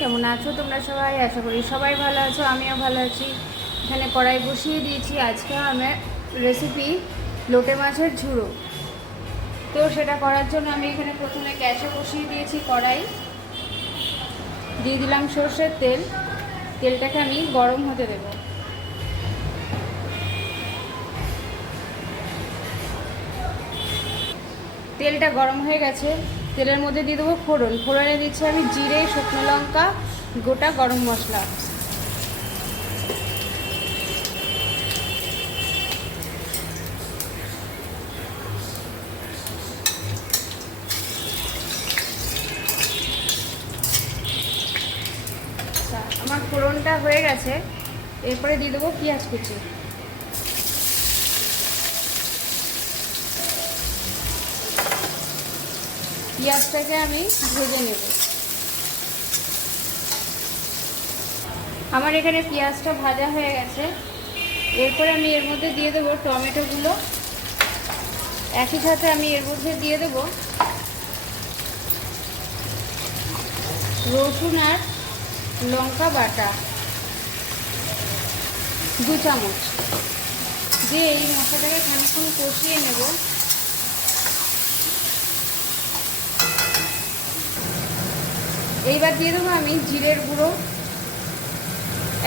কেমন আছো তোমরা সবাই? আশা করি সবাই ভালো আছো, আমিও ভালো আছি। এখানে কড়াই বসিয়ে দিয়েছি। আজকে আমার রেসিপি লোটে মাছের ঝুড়ো। তো সেটা করার জন্য আমি এখানে প্রথমে গ্যাসে বসিয়ে দিয়েছি কড়াই, দিয়ে দিলাম সর্ষের তেল। তেলটাকে আমি গরম হতে দেব। তেলটা গরম হয়ে গেছে, তেলের মধ্যে দিয়ে দেবো ফোড়ন। ফোড়নে দিচ্ছি আমি জিরে, শুকনো লঙ্কা, গোটা গরম মশলা। আমার ফোড়নটা হয়ে গেছে, এরপরে দিয়ে দেবো পেঁয়াজ কুচি। পেঁয়াজটাকে আমি ভেজে নেব। আমার এখানে পেঁয়াজটা ভাজা হয়ে গেছে। এরপরে আমি এর মধ্যে দিয়ে দেবো টমেটোগুলো। একই সাথে আমি এর মধ্যে দিয়ে দেব রসুন আর লঙ্কা বাটা 2 চামচ দিয়ে এই মশলাটাকে খানিকক্ষণ কষিয়ে নেব। এইবার দিয়ে দেবো আমি জিরের গুঁড়ো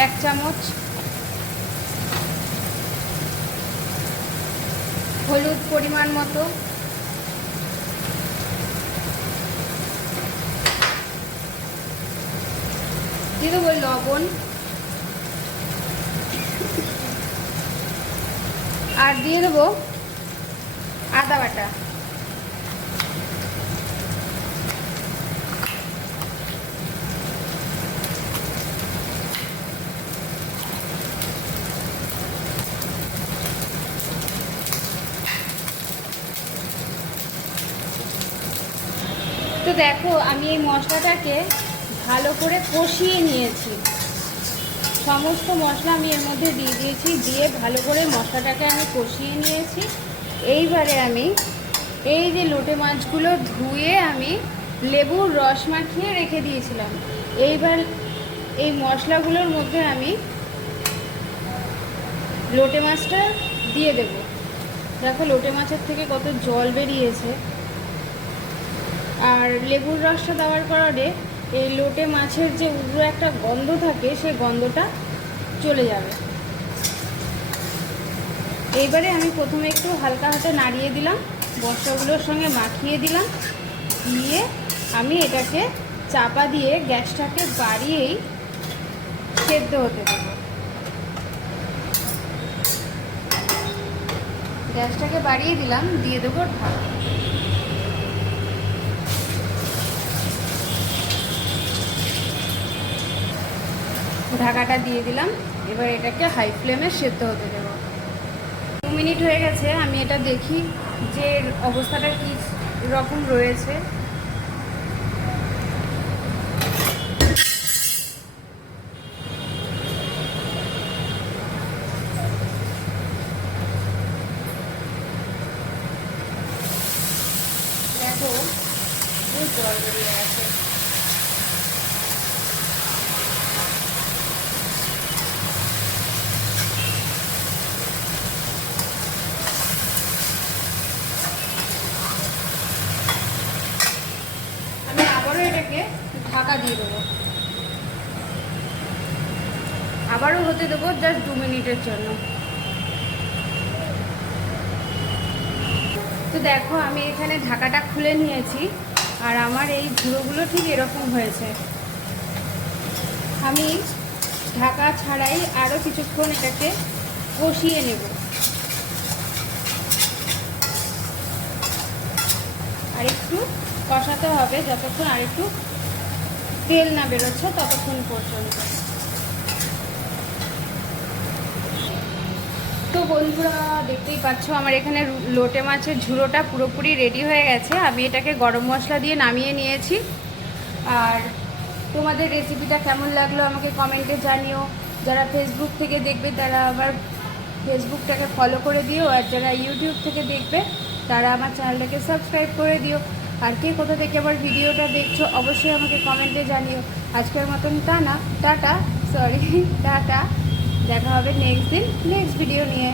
1 চামচ, হলুদ পরিমাণ মতো, দিয়ে দেবো লবণ, আর দিয়ে দেবো আদা বাটা। তো দেখো আমি এই মশলাটাকে ভালো করে কষিয়ে নিয়েছি। সমস্ত মশলা আমি এর মধ্যে দিয়ে দিয়েছি, দিয়ে ভালো করে মশলাটাকে আমি কষিয়ে নিয়েছি। এইবারে আমি এই যে লোটে মাছগুলো ধুয়ে আমি লেবুর রস মাখিয়ে রেখে দিয়েছিলাম, এইবার এই মশলাগুলোর মধ্যে আমি লোটে মাছটা দিয়ে দেব। দেখো লোটে মাছের থেকে কত জল বেরিয়েছে। আর লেবুর রসটা দেওয়ার কারণে এই লোটে মাছের যে উগ্র একটা গন্ধ থাকে, সেই গন্ধটা চলে যাবে। এইবারে আমি প্রথমে একটু হালকা হাতে নাড়িয়ে দিলাম, মশলাগুলোর সঙ্গে মাখিয়ে দিলাম, দিয়ে আমি এটাকে চাপা দিয়ে গ্যাসটাকে বাড়িয়েই সেদ্ধ হতে দেব। গ্যাসটাকে বাড়িয়ে দিলাম, দিয়ে দেবো ঢাকা। ঢাকাটা দিয়ে দিলাম। এবার এটাকে হাই ফ্লেমে সেদ্ধ হতে দেব। 2 মিনিট হয়ে গেছে, আমি এটা দেখি যে অবস্থাটা কী রকম রয়েছে। দেখো জল বেরিয়ে গেছে। এটাকে ঢাকা দিয়ে দেবো, আবারও হতে দেবো জাস্ট 2 মিনিটের জন্য। তো দেখো আমি এখানে ঢাকাটা খুলে নিয়েছি, আর আমার এই ঝুড়োগুলো ঠিক এরকম হয়েছে। আমি ঢাকা ছাড়াই আরও কিছুক্ষণ এটাকে কষিয়ে নেব। আর একটু কষাতে হবে যতক্ষণ আর একটু তেল না বেরোচ্ছে ততক্ষণ পর্যন্ত। তো বন্ধুরা দেখতেই পাচ্ছ আমার এখানে লোটে মাছের ঝুড়োটা পুরোপুরি রেডি হয়ে গেছে। আমি এটাকে গরম মশলা দিয়ে নামিয়ে নিয়েছি। আর তোমাদের রেসিপিটা কেমন লাগলো আমাকে কমেন্টে জানিও। যারা ফেসবুক থেকে দেখবে তারা আবার ফেসবুকটাকে ফলো করে দিও, আর যারা ইউটিউব থেকে দেখবে তারা আমার চ্যানেলটাকে সাবস্ক্রাইব করে দিও। আর কে কোথা থেকে আবার ভিডিওটা দেখছো অবশ্যই আমাকে কমেন্টে জানিও। আজকের মতন টাটা, দেখা হবে নেক্সট দিন নেক্সট ভিডিও নিয়ে।